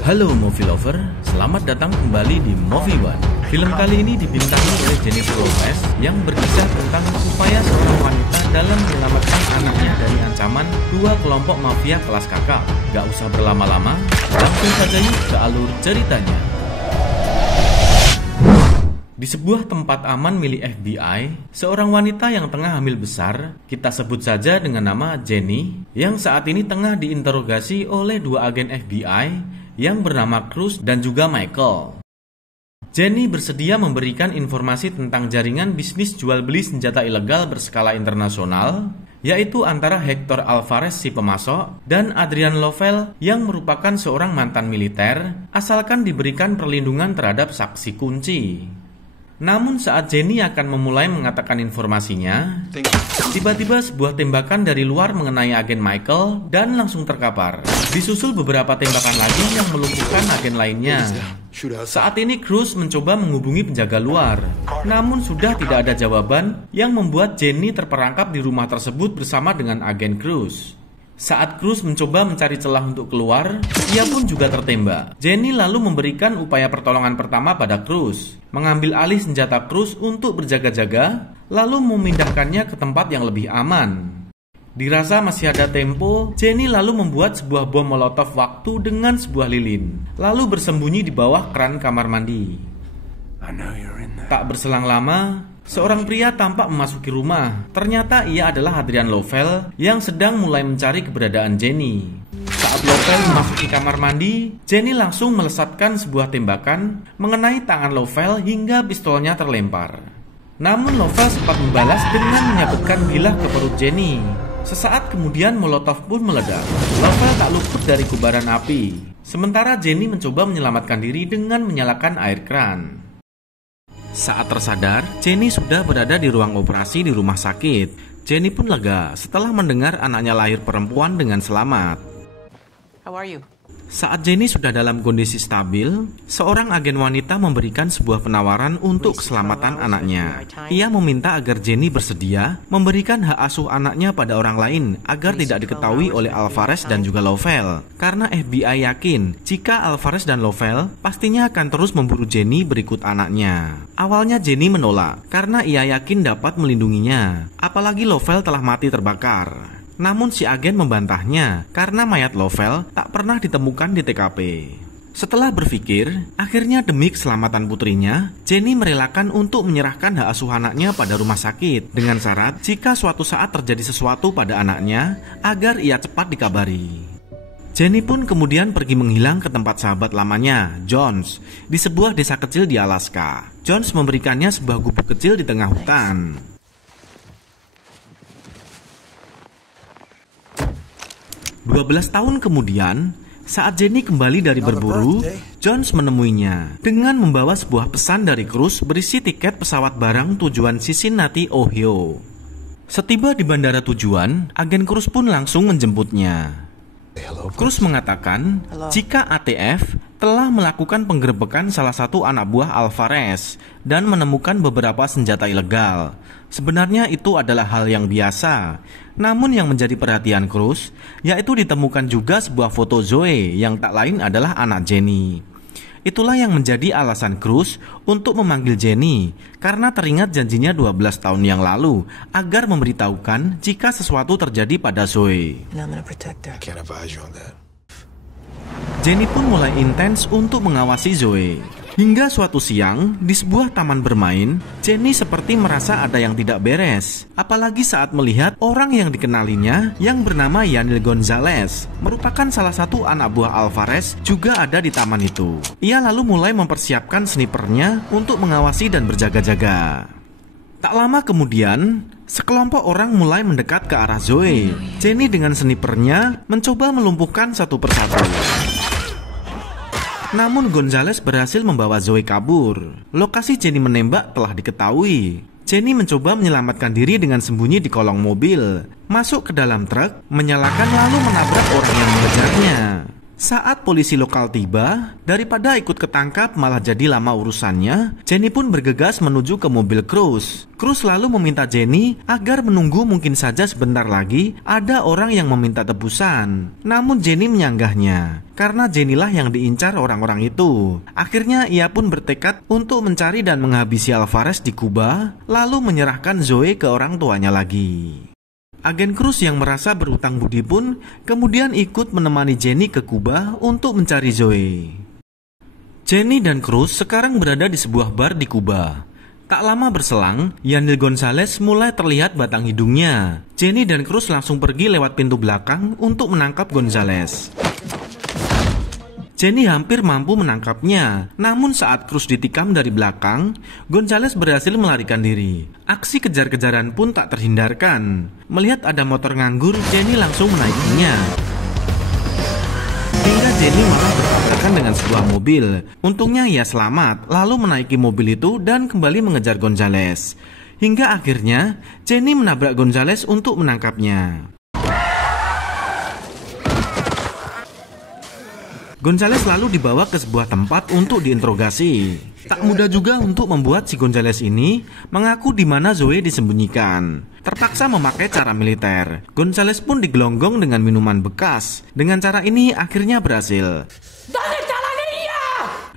Halo movie lover, selamat datang kembali di Movie One. Film kali ini dibintangi oleh Jennifer Lopez yang berkisah tentang upaya seorang wanita dalam menyelamatkan anaknya dari ancaman dua kelompok mafia kelas kakap. Gak usah berlama-lama, langsung saja yuk ke alur ceritanya. Di sebuah tempat aman milik FBI, seorang wanita yang tengah hamil besar, kita sebut saja dengan nama Jenny, yang saat ini tengah diinterogasi oleh dua agen FBI yang bernama Cruz dan juga Michael. Jenny bersedia memberikan informasi tentang jaringan bisnis jual beli senjata ilegal berskala internasional, yaitu antara Hector Alvarez si pemasok dan Adrian Lovell yang merupakan seorang mantan militer, asalkan diberikan perlindungan terhadap saksi kunci. Namun saat Jenny akan memulai mengatakan informasinya, tiba-tiba sebuah tembakan dari luar mengenai agen Michael dan langsung terkapar. Disusul beberapa tembakan lagi yang melumpuhkan agen lainnya. Saat ini Cruz mencoba menghubungi penjaga luar, namun sudah tidak ada jawaban yang membuat Jenny terperangkap di rumah tersebut bersama dengan agen Cruz. Saat Cruz mencoba mencari celah untuk keluar, ia pun juga tertembak. Jenny lalu memberikan upaya pertolongan pertama pada Cruz, mengambil alih senjata Cruz untuk berjaga-jaga, lalu memindahkannya ke tempat yang lebih aman. Dirasa masih ada tempo, Jenny lalu membuat sebuah bom molotov waktu dengan sebuah lilin, lalu bersembunyi di bawah keran kamar mandi. Tak berselang lama, seorang pria tampak memasuki rumah. Ternyata ia adalah Adrian Lovell yang sedang mulai mencari keberadaan Jenny. Saat Lovell memasuki kamar mandi, Jenny langsung melesatkan sebuah tembakan mengenai tangan Lovell hingga pistolnya terlempar. Namun Lovell sempat membalas dengan menyabetkan bilah ke perut Jenny. Sesaat kemudian molotov pun meledak. Lovell tak luput dari kobaran api. Sementara Jenny mencoba menyelamatkan diri dengan menyalakan air keran. Saat tersadar, Jenny sudah berada di ruang operasi di rumah sakit. Jenny pun lega setelah mendengar anaknya lahir perempuan dengan selamat. How are you? Saat Jenny sudah dalam kondisi stabil, seorang agen wanita memberikan sebuah penawaran untuk keselamatan anaknya. Ia meminta agar Jenny bersedia memberikan hak asuh anaknya pada orang lain agar tidak diketahui oleh Alvarez dan juga Lovell. Karena FBI yakin jika Alvarez dan Lovell pastinya akan terus memburu Jenny berikut anaknya. Awalnya Jenny menolak karena ia yakin dapat melindunginya, apalagi Lovell telah mati terbakar. Namun si agen membantahnya karena mayat Lovell tak pernah ditemukan di TKP. Setelah berpikir, akhirnya demi keselamatan putrinya, Jenny merelakan untuk menyerahkan hak asuh anaknya pada rumah sakit dengan syarat jika suatu saat terjadi sesuatu pada anaknya agar ia cepat dikabari. Jenny pun kemudian pergi menghilang ke tempat sahabat lamanya, Jones, di sebuah desa kecil di Alaska. Jones memberikannya sebuah gubuk kecil di tengah hutan. 12 tahun kemudian, saat Jenny kembali dari berburu, Jones menemuinya dengan membawa sebuah pesan dari Cruz berisi tiket pesawat barang tujuan Cincinnati, Ohio. Setiba di bandara tujuan, agen Cruz pun langsung menjemputnya. Cruz mengatakan jika ATF telah melakukan penggerebekan salah satu anak buah Alvarez dan menemukan beberapa senjata ilegal. Sebenarnya itu adalah hal yang biasa. Namun yang menjadi perhatian Cruz yaitu ditemukan juga sebuah foto Zoe yang tak lain adalah anak Jenny. Itulah yang menjadi alasan Cruz untuk memanggil Jenny karena teringat janjinya 12 tahun yang lalu agar memberitahukan jika sesuatu terjadi pada Zoe. Jenny pun mulai intens untuk mengawasi Zoe. Hingga suatu siang, di sebuah taman bermain, Jenny seperti merasa ada yang tidak beres. Apalagi saat melihat orang yang dikenalinya yang bernama Yanil Gonzalez, merupakan salah satu anak buah Alvarez, juga ada di taman itu. Ia lalu mulai mempersiapkan snipernya untuk mengawasi dan berjaga-jaga. Tak lama kemudian, sekelompok orang mulai mendekat ke arah Zoe. Jenny dengan snipernya mencoba melumpuhkan satu persatu. Namun Gonzalez berhasil membawa Zoe kabur. Lokasi Jenny menembak telah diketahui. Jenny mencoba menyelamatkan diri dengan sembunyi di kolong mobil, masuk ke dalam truk, menyalakan lalu menabrak orang yang mengejarnya. Saat polisi lokal tiba, daripada ikut ketangkap malah jadi lama urusannya, Jenny pun bergegas menuju ke mobil Cruz. Cruz lalu meminta Jenny agar menunggu, mungkin saja sebentar lagi ada orang yang meminta tebusan. Namun Jenny menyanggahnya, karena Jenny lah yang diincar orang-orang itu. Akhirnya ia pun bertekad untuk mencari dan menghabisi Alvarez di Kuba, lalu menyerahkan Zoe ke orang tuanya lagi. Agen Cruz yang merasa berutang budi pun kemudian ikut menemani Jenny ke Kuba untuk mencari Zoe. Jenny dan Cruz sekarang berada di sebuah bar di Kuba. Tak lama berselang, Yandel Gonzalez mulai terlihat batang hidungnya. Jenny dan Cruz langsung pergi lewat pintu belakang untuk menangkap Gonzalez. Jenny hampir mampu menangkapnya, namun saat Cruz ditikam dari belakang, Gonzalez berhasil melarikan diri. Aksi kejar-kejaran pun tak terhindarkan. Melihat ada motor nganggur, Jenny langsung menaikinya. Hingga Jenny malah bertabrakan dengan sebuah mobil. Untungnya ia selamat, lalu menaiki mobil itu dan kembali mengejar Gonzalez. Hingga akhirnya, Jenny menabrak Gonzalez untuk menangkapnya. Gonzalez lalu dibawa ke sebuah tempat untuk diinterogasi. Tak mudah juga untuk membuat si Gonzalez ini mengaku di mana Zoe disembunyikan. Terpaksa memakai cara militer. Gonzalez pun digelonggong dengan minuman bekas. Dengan cara ini akhirnya berhasil.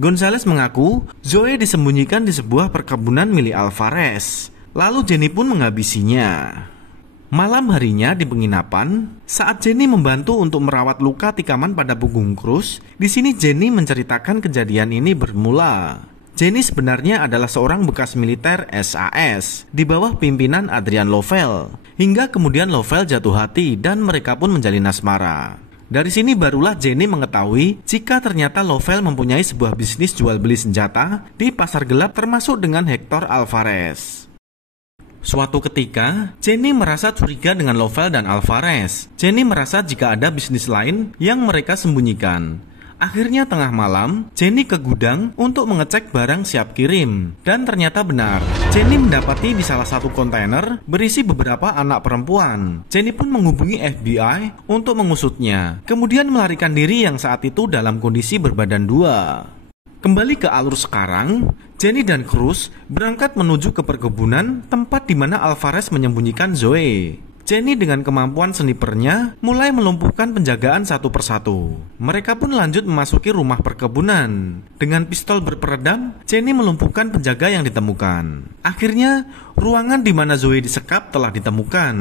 Gonzalez mengaku Zoe disembunyikan di sebuah perkebunan milik Alvarez. Lalu Jenny pun menghabisinya. Malam harinya di penginapan, saat Jenny membantu untuk merawat luka tikaman pada punggung Cruz, di sini Jenny menceritakan kejadian ini bermula. Jenny sebenarnya adalah seorang bekas militer SAS di bawah pimpinan Adrian Lovell. Hingga kemudian Lovell jatuh hati dan mereka pun menjalin asmara. Dari sini barulah Jenny mengetahui jika ternyata Lovell mempunyai sebuah bisnis jual beli senjata di pasar gelap termasuk dengan Hector Alvarez. Suatu ketika, Jenny merasa curiga dengan Lovell dan Alvarez. Jenny merasa jika ada bisnis lain yang mereka sembunyikan. Akhirnya tengah malam, Jenny ke gudang untuk mengecek barang siap kirim. Dan ternyata benar, Jenny mendapati di salah satu kontainer berisi beberapa anak perempuan. Jenny pun menghubungi FBI untuk mengusutnya. Kemudian melarikan diri yang saat itu dalam kondisi berbadan dua. Kembali ke alur sekarang, Jenny dan Cruz berangkat menuju ke perkebunan tempat di mana Alvarez menyembunyikan Zoe. Jenny dengan kemampuan snipernya mulai melumpuhkan penjagaan satu persatu. Mereka pun lanjut memasuki rumah perkebunan. Dengan pistol berperedam, Jenny melumpuhkan penjaga yang ditemukan. Akhirnya, ruangan di mana Zoe disekap telah ditemukan.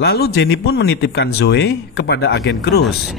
Lalu Jenny pun menitipkan Zoe kepada agen Cruz.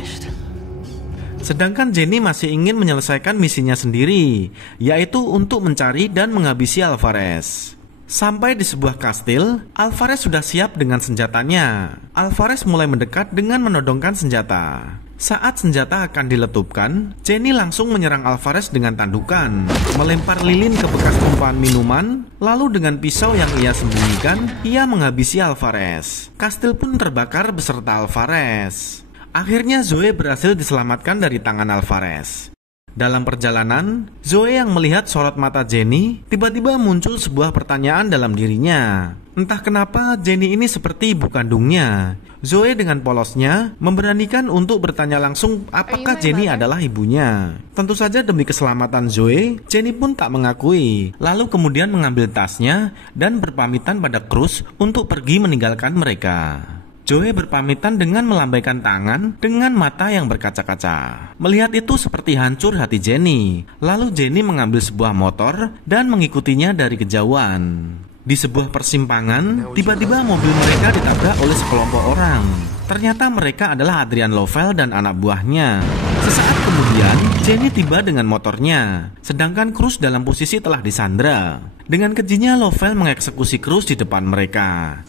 Sedangkan Jenny masih ingin menyelesaikan misinya sendiri, yaitu untuk mencari dan menghabisi Alvarez. Sampai di sebuah kastil, Alvarez sudah siap dengan senjatanya. Alvarez mulai mendekat dengan menodongkan senjata. Saat senjata akan diletupkan, Jenny langsung menyerang Alvarez dengan tandukan, melempar lilin ke bekas tumpahan minuman, lalu dengan pisau yang ia sembunyikan, ia menghabisi Alvarez. Kastil pun terbakar beserta Alvarez. Akhirnya Zoe berhasil diselamatkan dari tangan Alvarez. Dalam perjalanan, Zoe yang melihat sorot mata Jenny, tiba-tiba muncul sebuah pertanyaan dalam dirinya. Entah kenapa Jenny ini seperti ibu kandungnya. Zoe dengan polosnya memberanikan untuk bertanya langsung apakah Jenny adalah ibunya. Tentu saja demi keselamatan Zoe, Jenny pun tak mengakui. Lalu kemudian mengambil tasnya dan berpamitan pada Cruz untuk pergi meninggalkan mereka. Zoe berpamitan dengan melambaikan tangan dengan mata yang berkaca-kaca. Melihat itu seperti hancur hati Jenny. Lalu Jenny mengambil sebuah motor dan mengikutinya dari kejauhan. Di sebuah persimpangan, tiba-tiba mobil mereka ditabrak oleh sekelompok orang. Ternyata mereka adalah Adrian Lovell dan anak buahnya. Sesaat kemudian, Jenny tiba dengan motornya, sedangkan Cruz dalam posisi telah disandra. Dengan kejinya, Lovell mengeksekusi Cruz di depan mereka.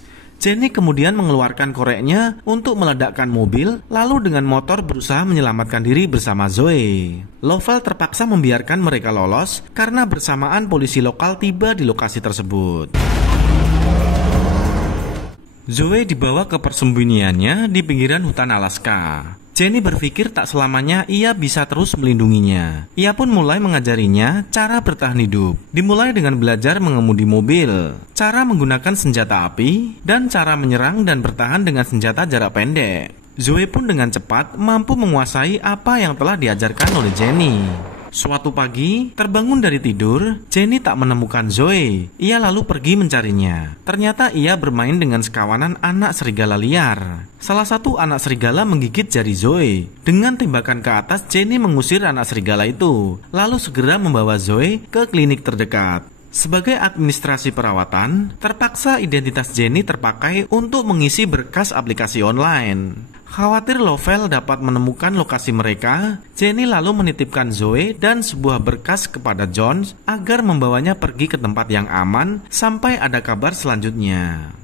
Jenny kemudian mengeluarkan koreknya untuk meledakkan mobil, lalu dengan motor berusaha menyelamatkan diri bersama Zoe. Lovell terpaksa membiarkan mereka lolos karena bersamaan polisi lokal tiba di lokasi tersebut. Zoe dibawa ke persembunyiannya di pinggiran hutan Alaska. Jenny berpikir tak selamanya ia bisa terus melindunginya. Ia pun mulai mengajarinya cara bertahan hidup. Dimulai dengan belajar mengemudi mobil, cara menggunakan senjata api, dan cara menyerang dan bertahan dengan senjata jarak pendek. Zoe pun dengan cepat mampu menguasai apa yang telah diajarkan oleh Jenny. Suatu pagi, terbangun dari tidur, Jenny tak menemukan Zoe. Ia lalu pergi mencarinya. Ternyata ia bermain dengan sekawanan anak serigala liar. Salah satu anak serigala menggigit jari Zoe. Dengan tembakan ke atas, Jenny mengusir anak serigala itu, lalu segera membawa Zoe ke klinik terdekat. Sebagai administrasi perawatan, terpaksa identitas Jenny terpakai untuk mengisi berkas aplikasi online. Khawatir Lovell dapat menemukan lokasi mereka, Jenny lalu menitipkan Zoe dan sebuah berkas kepada Jones agar membawanya pergi ke tempat yang aman sampai ada kabar selanjutnya.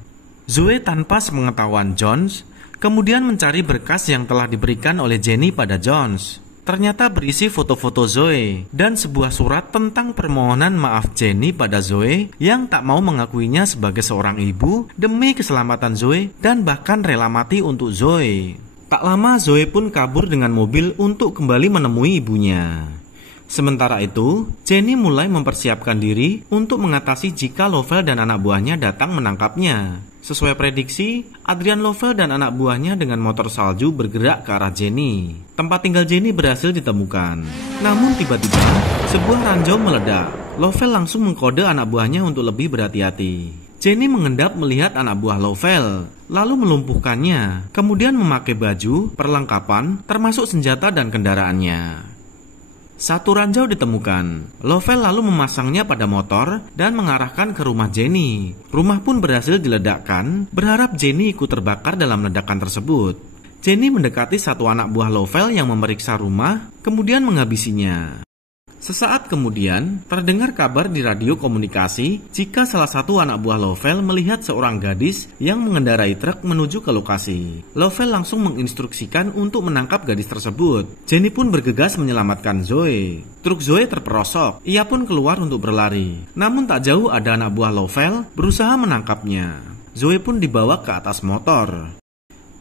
Zoe tanpa sepengetahuan Jones kemudian mencari berkas yang telah diberikan oleh Jenny pada Jones. Ternyata berisi foto-foto Zoe dan sebuah surat tentang permohonan maaf Jenny pada Zoe yang tak mau mengakuinya sebagai seorang ibu demi keselamatan Zoe dan bahkan rela mati untuk Zoe. Tak lama Zoe pun kabur dengan mobil untuk kembali menemui ibunya. Sementara itu, Jenny mulai mempersiapkan diri untuk mengatasi jika Lovell dan anak buahnya datang menangkapnya. Sesuai prediksi, Adrian Lovell dan anak buahnya dengan motor salju bergerak ke arah Jenny. Tempat tinggal Jenny berhasil ditemukan. Namun tiba-tiba, sebuah ranjau meledak. Lovell langsung mengkode anak buahnya untuk lebih berhati-hati. Jenny mengendap melihat anak buah Lovell, lalu melumpuhkannya, kemudian memakai baju, perlengkapan, termasuk senjata dan kendaraannya. Satu ranjau ditemukan. Lovell lalu memasangnya pada motor dan mengarahkan ke rumah Jenny. Rumah pun berhasil diledakkan, berharap Jenny ikut terbakar dalam ledakan tersebut. Jenny mendekati satu anak buah Lovell yang memeriksa rumah, kemudian menghabisinya. Sesaat kemudian, terdengar kabar di radio komunikasi jika salah satu anak buah Lovell melihat seorang gadis yang mengendarai truk menuju ke lokasi. Lovell langsung menginstruksikan untuk menangkap gadis tersebut. Jenny pun bergegas menyelamatkan Zoe. Truk Zoe terperosok, ia pun keluar untuk berlari. Namun tak jauh ada anak buah Lovell berusaha menangkapnya. Zoe pun dibawa ke atas motor.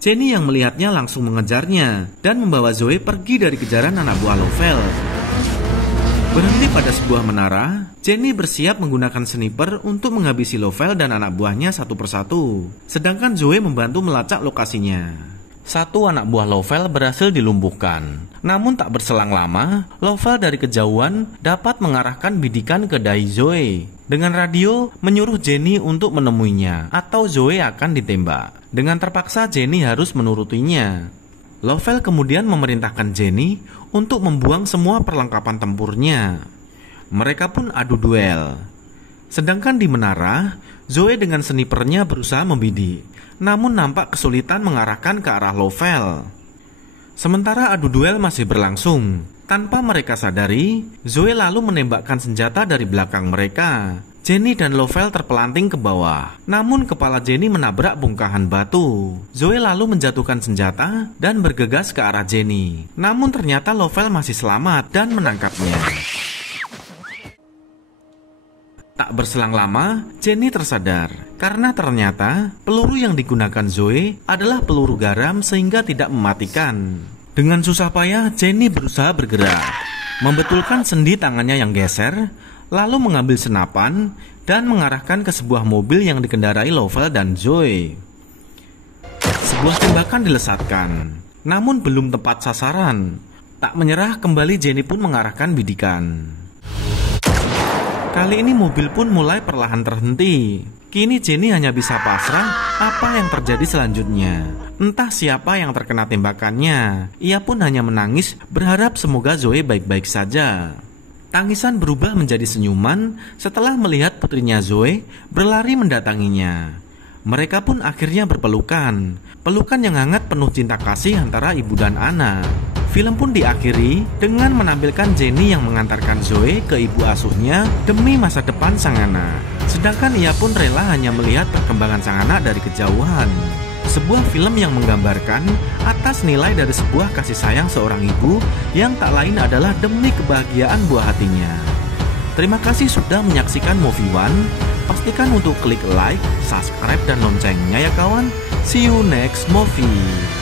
Jenny yang melihatnya langsung mengejarnya dan membawa Zoe pergi dari kejaran anak buah Lovell. Berhenti pada sebuah menara, Jenny bersiap menggunakan sniper untuk menghabisi Lovell dan anak buahnya satu persatu. Sedangkan Zoe membantu melacak lokasinya. Satu anak buah Lovell berhasil dilumpuhkan. Namun tak berselang lama, Lovell dari kejauhan dapat mengarahkan bidikan ke dahi Zoe. Dengan radio, menyuruh Jenny untuk menemuinya atau Zoe akan ditembak. Dengan terpaksa Jenny harus menurutinya. Lovell kemudian memerintahkan Jenny untuk membuang semua perlengkapan tempurnya. Mereka pun adu duel. Sedangkan di menara, Zoe dengan snipernya berusaha membidik, namun nampak kesulitan mengarahkan ke arah Lovell. Sementara adu duel masih berlangsung, tanpa mereka sadari, Zoe lalu menembakkan senjata dari belakang mereka. Jenny dan Lovell terpelanting ke bawah, namun kepala Jenny menabrak bongkahan batu. Zoe lalu menjatuhkan senjata dan bergegas ke arah Jenny. Namun ternyata Lovell masih selamat dan menangkapnya. Tak berselang lama, Jenny tersadar karena ternyata peluru yang digunakan Zoe adalah peluru garam sehingga tidak mematikan. Dengan susah payah, Jenny berusaha bergerak, membetulkan sendi tangannya yang geser, lalu mengambil senapan dan mengarahkan ke sebuah mobil yang dikendarai Lovell dan Zoe. Sebuah tembakan dilesatkan, namun belum tepat sasaran. Tak menyerah, kembali Jenny pun mengarahkan bidikan. Kali ini mobil pun mulai perlahan terhenti. Kini Jenny hanya bisa pasrah apa yang terjadi selanjutnya. Entah siapa yang terkena tembakannya. Ia pun hanya menangis berharap semoga Zoe baik-baik saja. Tangisan berubah menjadi senyuman setelah melihat putrinya Zoe berlari mendatanginya. Mereka pun akhirnya berpelukan. Pelukan yang hangat penuh cinta kasih antara ibu dan anak. Film pun diakhiri dengan menampilkan Jenny yang mengantarkan Zoe ke ibu asuhnya demi masa depan sang anak. Sedangkan ia pun rela hanya melihat perkembangan sang anak dari kejauhan. Sebuah film yang menggambarkan atas nilai dari sebuah kasih sayang seorang ibu yang tak lain adalah demi kebahagiaan buah hatinya. Terima kasih sudah menyaksikan Movie One. Pastikan untuk klik like, subscribe, dan loncengnya ya kawan. See you next movie.